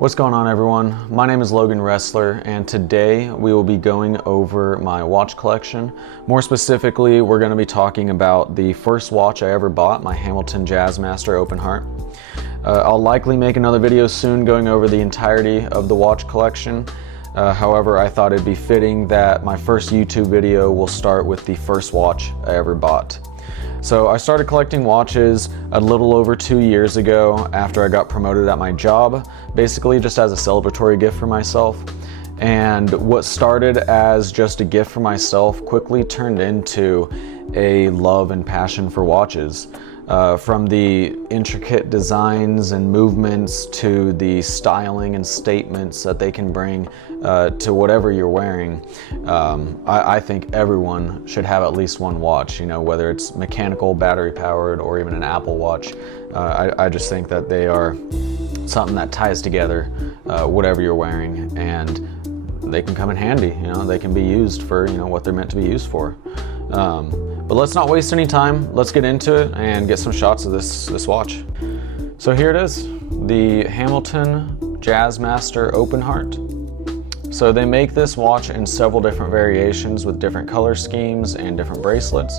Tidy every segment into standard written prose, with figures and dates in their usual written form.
What's going on, everyone? My name is Logan Wrestler, and today we will be going over my watch collection. More specifically, we're going to be talking about the first watch I ever bought, my Hamilton Jazzmaster Open Heart. I'll likely make another video soon going over the entirety of the watch collection. However, I thought it'd be fitting that my first YouTube video will start with the first watch I ever bought. So I started collecting watches a little over 2 years ago after I got promoted at my job, basically just as a celebratory gift for myself. And what started as just a gift for myself quickly turned into a love and passion for watches. From the intricate designs and movements to the styling and statements that they can bring to whatever you're wearing. I think everyone should have at least one watch, you know, whether it's mechanical, battery powered, or even an Apple Watch. I just think that they are something that ties together whatever you're wearing, and they can come in handy. You know, they can be used for, you know, what they're meant to be used for. But let's not waste any time. Let's get into it and get some shots of this watch. So here it is, the Hamilton Jazzmaster Open Heart. So they make this watch in several different variations with different color schemes and different bracelets.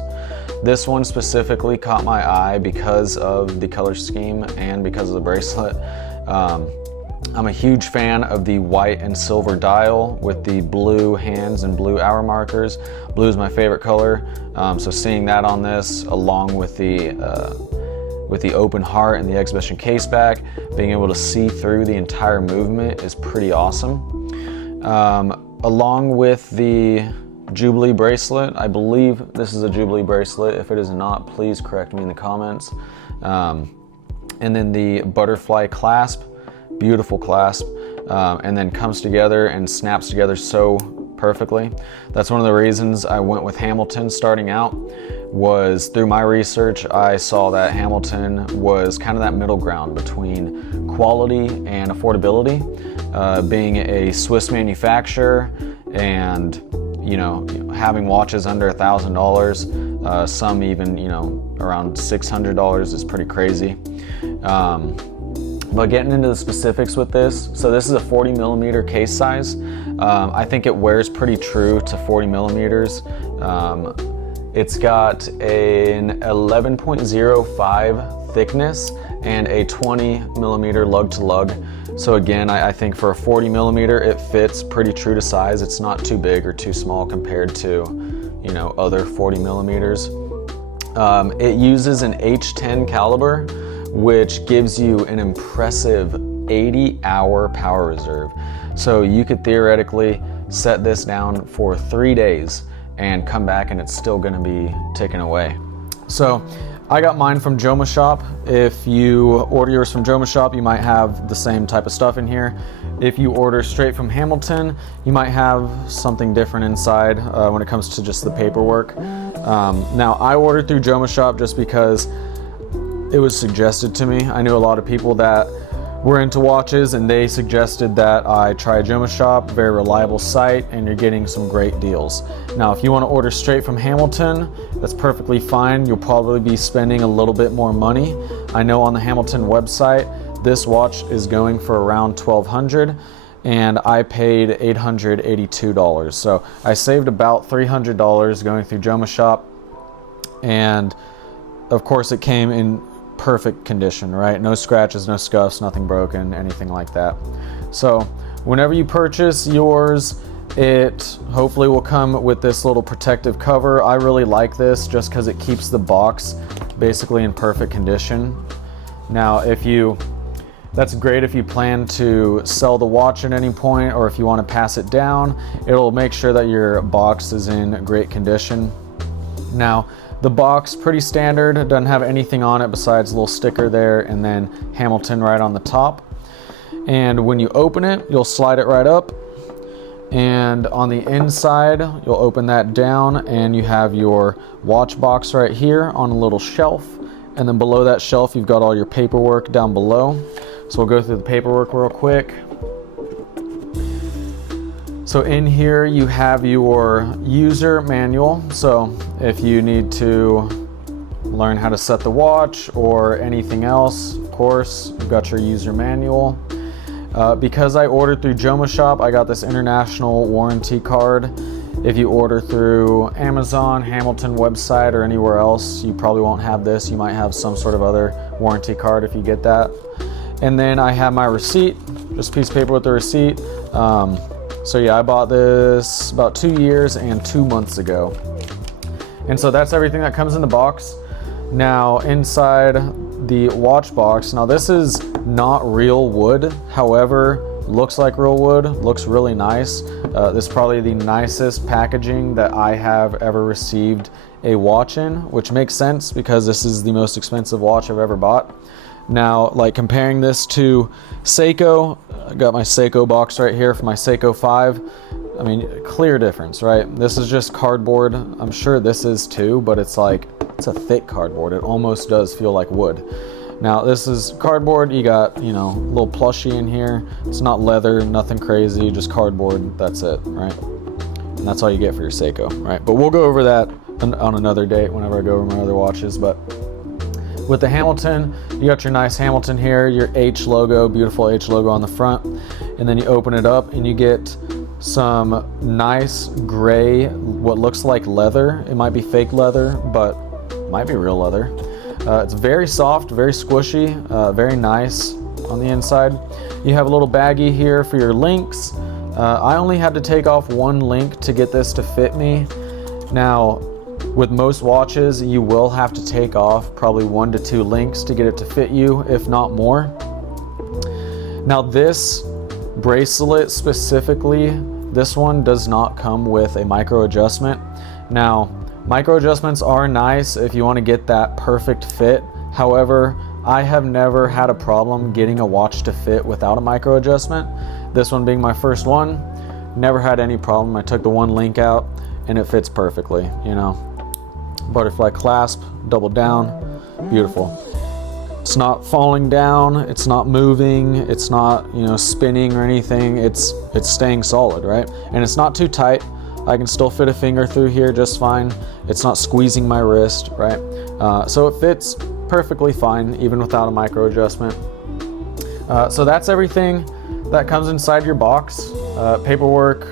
This one specifically caught my eye because of the color scheme and because of the bracelet. I'm a huge fan of the white and silver dial with the blue hands and blue hour markers. Blue is my favorite color, so seeing that on this, along with the open heart and the exhibition case back, being able to see through the entire movement is pretty awesome. Along with the Jubilee bracelet, I believe this is a Jubilee bracelet. If it is not, please correct me in the comments. And then the butterfly clasp. Beautiful clasp, and then comes together and snaps together so perfectly. That's one of the reasons I went with Hamilton starting out. Was through my research, I saw that Hamilton was kind of that middle ground between quality and affordability, being a Swiss manufacturer and, you know, having watches under $1,000, some even, you know, around $600 is pretty crazy. But getting into the specifics with this, so this is a 40 millimeter case size. I think it wears pretty true to 40 millimeters. It's got an 11.05 thickness and a 20 millimeter lug to lug. So again, I think for a 40 millimeter, it fits pretty true to size. It's not too big or too small compared to, you know, other 40 millimeters. It uses an H10 caliber, which gives you an impressive 80-hour power reserve. So you could theoretically set this down for 3 days and come back and it's still gonna be ticking away. So I got mine from Jazzmaster. If you order yours from Jazzmaster, you might have the same type of stuff in here. If you order straight from Hamilton, you might have something different inside when it comes to just the paperwork. Now I ordered through Jazzmaster just because it was suggested to me. I knew a lot of people that were into watches and they suggested that I try Jazzmaster, very reliable site, and you're getting some great deals. Now, if you want to order straight from Hamilton, that's perfectly fine. You'll probably be spending a little bit more money. I know on the Hamilton website, this watch is going for around $1,200 and I paid $882. So I saved about $300 going through Jazzmaster, and of course it came in perfect condition, right? No scratches, no scuffs, nothing broken, anything like that. So whenever you purchase yours, it hopefully will come with this little protective cover. I really like this just because it keeps the box basically in perfect condition. Now, that's great if you plan to sell the watch at any point, or if you want to pass it down, it'll make sure that your box is in great condition. Now, the box, pretty standard, doesn't have anything on it besides a little sticker there and then Hamilton right on the top. And when you open it, you'll slide it right up. And on the inside, you'll open that down and you have your watch box right here on a little shelf. And then below that shelf, you've got all your paperwork down below. So we'll go through the paperwork real quick. So in here you have your user manual. So if you need to learn how to set the watch or anything else, of course, you've got your user manual. Because I ordered through Jazzmaster, I got this international warranty card. If you order through Amazon, Hamilton website, or anywhere else, you probably won't have this. You might have some sort of other warranty card if you get that. And then I have my receipt, just a piece of paper with the receipt. So yeah, I bought this about 2 years and 2 months ago. And so that's everything that comes in the box. Now inside the watch box, now this is not real wood, however, looks like real wood, looks really nice. This is probably the nicest packaging that I have ever received a watch in, which makes sense because this is the most expensive watch I've ever bought. Now, like comparing this to Seiko, I got my Seiko box right here for my Seiko 5. I mean, clear difference, right? This is just cardboard. I'm sure this is too, but it's like, it's a thick cardboard. It almost does feel like wood. Now this is cardboard. You got, you know, a little plushie in here. It's not leather, nothing crazy, just cardboard. That's it, right? And that's all you get for your Seiko, right? But we'll go over that on another date whenever I go over my other watches. But with the Hamilton, you got your nice Hamilton here, your H logo, beautiful H logo on the front. And then you open it up and you get some nice gray, what looks like leather. It might be fake leather, but it might be real leather. It's very soft, very squishy, very nice on the inside. You have a little baggie here for your links. I only had to take off one link to get this to fit me. Now, with most watches, you will have to take off probably 1 to 2 links to get it to fit you, if not more. Now this bracelet specifically, this one does not come with a micro adjustment. Now, micro adjustments are nice if you want to get that perfect fit. However, I have never had a problem getting a watch to fit without a micro adjustment. This one being my first one, never had any problem. I took the one link out and it fits perfectly, you know. Butterfly clasp, double down, beautiful. It's not falling down, it's not moving, it's not, you know, spinning or anything. It's staying solid, right? And it's not too tight. I can still fit a finger through here just fine. It's not squeezing my wrist, right? So it fits perfectly fine, even without a micro adjustment. So that's everything that comes inside your box. Paperwork,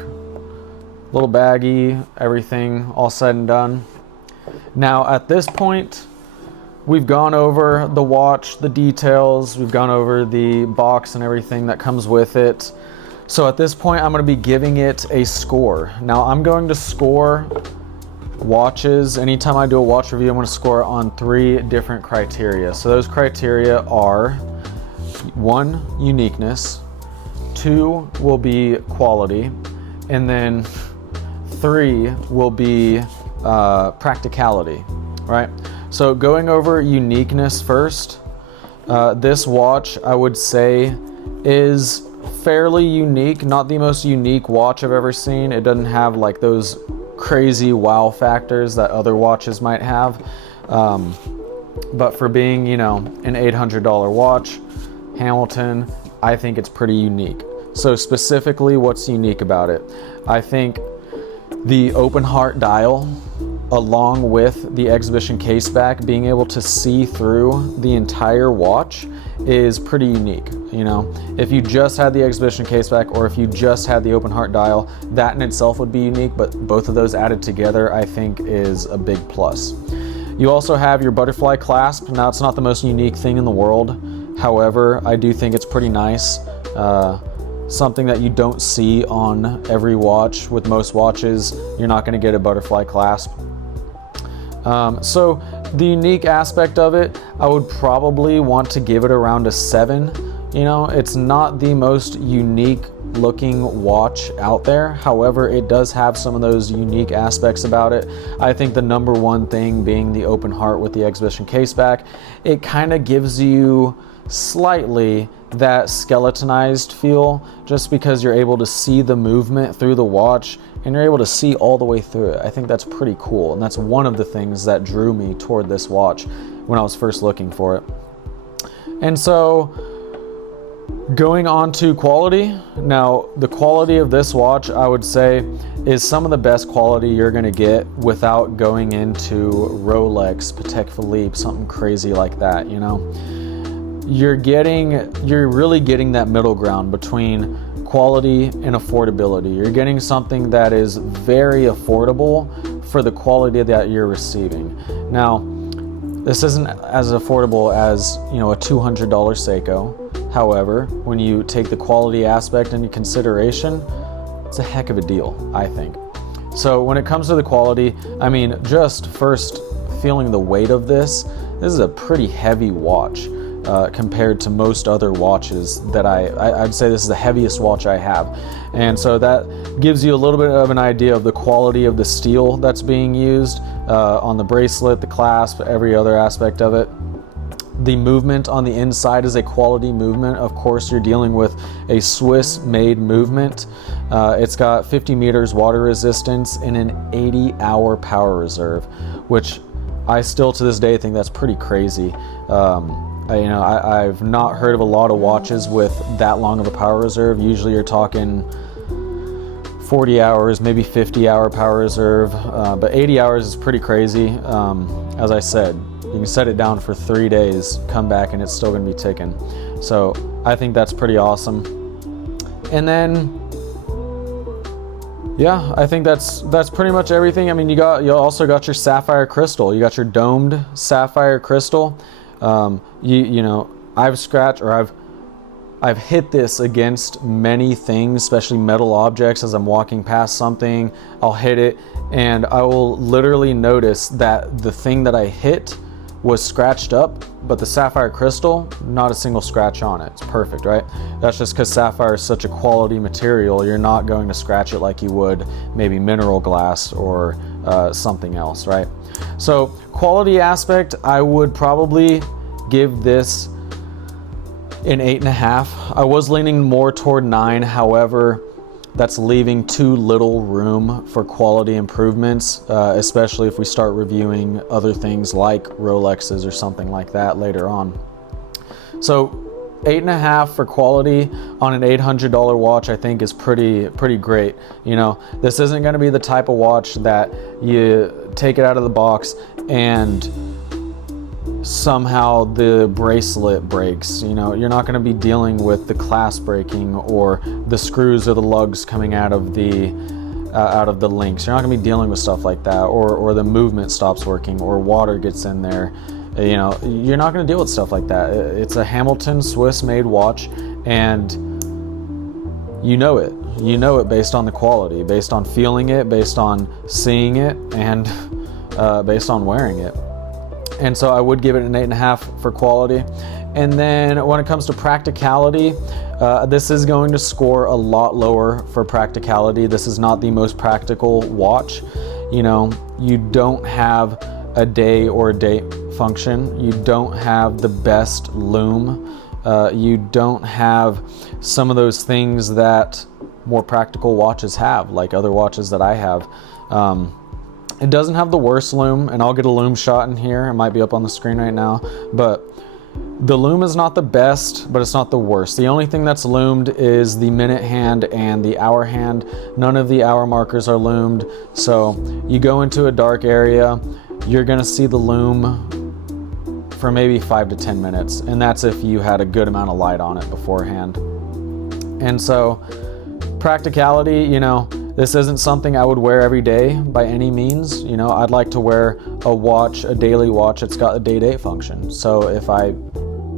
little baggie, everything all said and done. Now at this point, we've gone over the watch, the details, we've gone over the box and everything that comes with it. So at this point, I'm going to be giving it a score. Now I'm going to score watches. Anytime I do a watch review, I'm going to score on 3 different criteria. So those criteria are 1, uniqueness, 2 will be quality, and then 3 will be practicality, right? So going over uniqueness first, this watch I would say is fairly unique, not the most unique watch I've ever seen. It doesn't have like those crazy wow factors that other watches might have. But for being, you know, an $800 watch, Hamilton, I think it's pretty unique. So specifically, what's unique about it? I think the open heart dial, along with the exhibition case back, being able to see through the entire watch is pretty unique. You know, if you just had the exhibition case back or if you just had the open heart dial, that in itself would be unique, but both of those added together I think is a big plus. You also have your butterfly clasp. Now it's not the most unique thing in the world, however I do think it's pretty nice. Something that you don't see on every watch. With most watches, you're not going to get a butterfly clasp. So the unique aspect of it, I would probably want to give it around a 7. You know, it's not the most unique looking watch out there. However, it does have some of those unique aspects about it. I think the number one thing being the open heart with the exhibition case back. It kind of gives you slightly that skeletonized feel, just because you're able to see the movement through the watch and you're able to see all the way through it. I think that's pretty cool, and that's one of the things that drew me toward this watch when I was first looking for it. And so going on to quality, now the quality of this watch I would say is some of the best quality you're going to get without going into Rolex, Patek Philippe, something crazy like that. You know, you're really getting that middle ground between quality and affordability. You're getting something that is very affordable for the quality that you're receiving. Now, this isn't as affordable as, you know, a $200 Seiko. However, when you take the quality aspect into consideration, it's a heck of a deal, I think. So when it comes to the quality, I mean, just first feeling the weight of this is a pretty heavy watch compared to most other watches that I'd say this is the heaviest watch I have. And so that gives you a little bit of an idea of the quality of the steel that's being used on the bracelet, the clasp, every other aspect of it. The movement on the inside is a quality movement. Of course, you're dealing with a Swiss-made movement. It's got 50 meters water resistance and an 80-hour power reserve, which I still to this day think that's pretty crazy. I've not heard of a lot of watches with that long of a power reserve. Usually you're talking 40 hours, maybe 50-hour power reserve, but 80 hours is pretty crazy. As I said, you can set it down for 3 days, come back, and it's still going to be ticking. So I think that's pretty awesome. And then, yeah, I think that's pretty much everything. I mean, you also got your sapphire crystal. You got your domed sapphire crystal. I've hit this against many things, especially metal objects. As I'm walking past something, I'll hit it, and I will literally notice that the thing that I hit was scratched up, but the sapphire crystal, not a single scratch on it. It's perfect, right? That's just because sapphire is such a quality material. You're not going to scratch it like you would maybe mineral glass or something else, right? So quality aspect, I would probably give this an 8.5. I was leaning more toward 9. However, that's leaving too little room for quality improvements, especially if we start reviewing other things like Rolexes or something like that later on. So 8.5 for quality on an $800 watch, I think is pretty great. You know, this isn't going to be the type of watch that you take it out of the box and somehow the bracelet breaks. You know, you're not going to be dealing with the clasp breaking or the screws or the lugs coming out of the links. You're not going to be dealing with stuff like that, or the movement stops working, or water gets in there. You know, you're not going to deal with stuff like that. It's a Hamilton Swiss-made watch, and you know it based on the quality, based on feeling it, based on seeing it, and based on wearing it. And so I would give it an 8.5 for quality. And then when it comes to practicality, this is going to score a lot lower for practicality. This is not the most practical watch. You know, you don't have a day or date function. You don't have the best lume. You don't have some of those things that more practical watches have, like other watches that I have. It doesn't have the worst lume, and I'll get a lume shot in here. It might be up on the screen right now, but the lume is not the best, but it's not the worst. The only thing that's lumed is the minute hand and the hour hand. None of the hour markers are lumed. So you go into a dark area, you're gonna see the lume for maybe 5 to 10 minutes, and that's if you had a good amount of light on it beforehand. And so practicality, you know, this isn't something I would wear every day by any means. You know, I'd like to wear a watch, a daily watch that's got a day-date function. So if I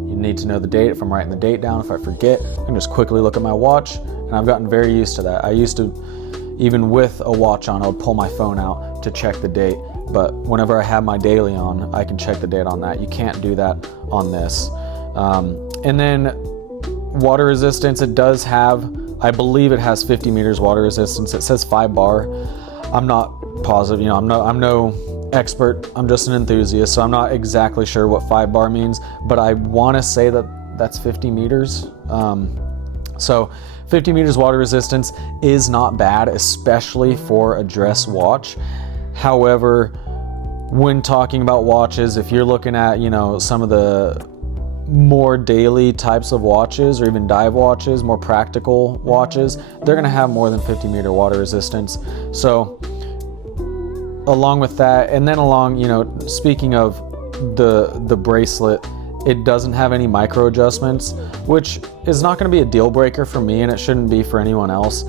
need to know the date, if I'm writing the date down, if I forget, I can just quickly look at my watch, and I've gotten very used to that. I used to, even with a watch on, I would pull my phone out to check the date. But whenever I have my daily on, I can check the date on that. You can't do that on this. And then water resistance, it does have, I believe it has 50 meters water resistance. It says 5 bar. I'm not positive, you know, I'm no expert. I'm just an enthusiast, so I'm not exactly sure what 5 bar means, but I want to say that that's 50 meters. So 50 meters water resistance is not bad, especially for a dress watch. However, when talking about watches, if you're looking at, you know, some of the more daily types of watches, or even dive watches, more practical watches, they're going to have more than 50 meter water resistance. So along with that, and then along, you know, speaking of the bracelet it doesn't have any micro adjustments, which is not going to be a deal breaker for me, and it shouldn't be for anyone else,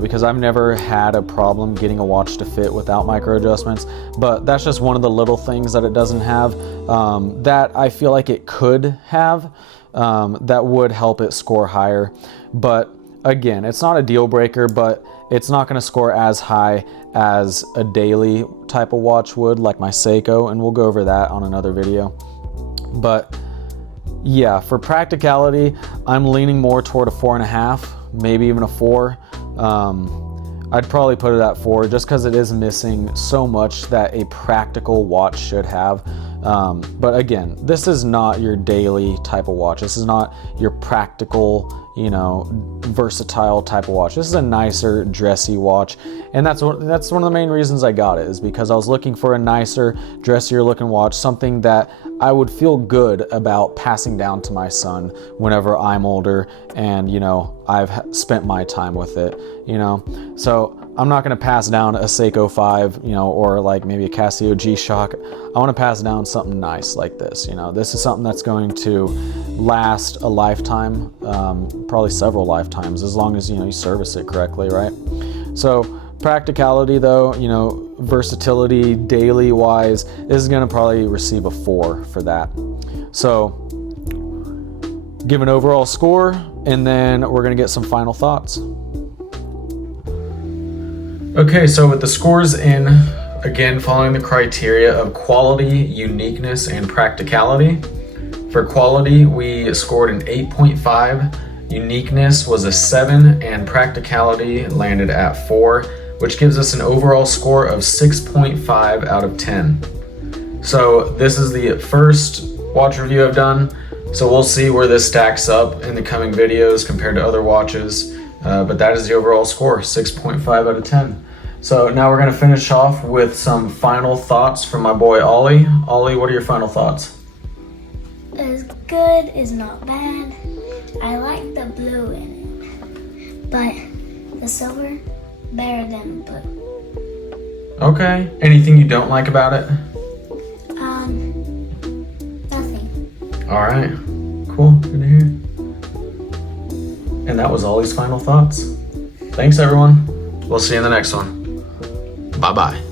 because I've never had a problem getting a watch to fit without micro adjustments. But that's just one of the little things that it doesn't have, that I feel like it could have, that would help it score higher. But again, it's not a deal breaker, but it's not going to score as high as a daily type of watch would, like my Seiko, and we'll go over that on another video. But yeah, for practicality, I'm leaning more toward a 4.5, maybe even a 4. I'd probably put it at 4 just because it is missing so much that a practical watch should have. But again, this is not your daily type of watch. This is not your practical, you know, versatile type of watch. This is a nicer, dressy watch, and that's one of the main reasons I got it, is because I was looking for a nicer, dressier looking watch, something that I would feel good about passing down to my son whenever I'm older and, you know, I've spent my time with it, you know. So I'm not going to pass down a Seiko 5, you know, or like maybe a Casio G-Shock. I want to pass down something nice like this, you know. This is something that's going to last a lifetime, probably several lifetimes, as long as, you know, you service it correctly, right? So practicality though, you know, versatility daily wise, this is going to probably receive a 4 for that. So give an overall score, and then we're going to get some final thoughts. Okay, so with the scores in, again, following the criteria of quality, uniqueness, and practicality. For quality, we scored an 8.5, uniqueness was a 7, and practicality landed at 4, which gives us an overall score of 6.5 out of 10. So this is the first watch review I've done, so we'll see where this stacks up in the coming videos compared to other watches, but that is the overall score, 6.5 out of 10. So now we're going to finish off with some final thoughts from my boy Ollie. Ollie, what are your final thoughts? It's good, it's not bad. I like the blue in it, but the silver, better than blue. Okay. Anything you don't like about it? Nothing. All right. Cool. Good to hear. And that was Ollie's final thoughts. Thanks, everyone. We'll see you in the next one. Bye-bye.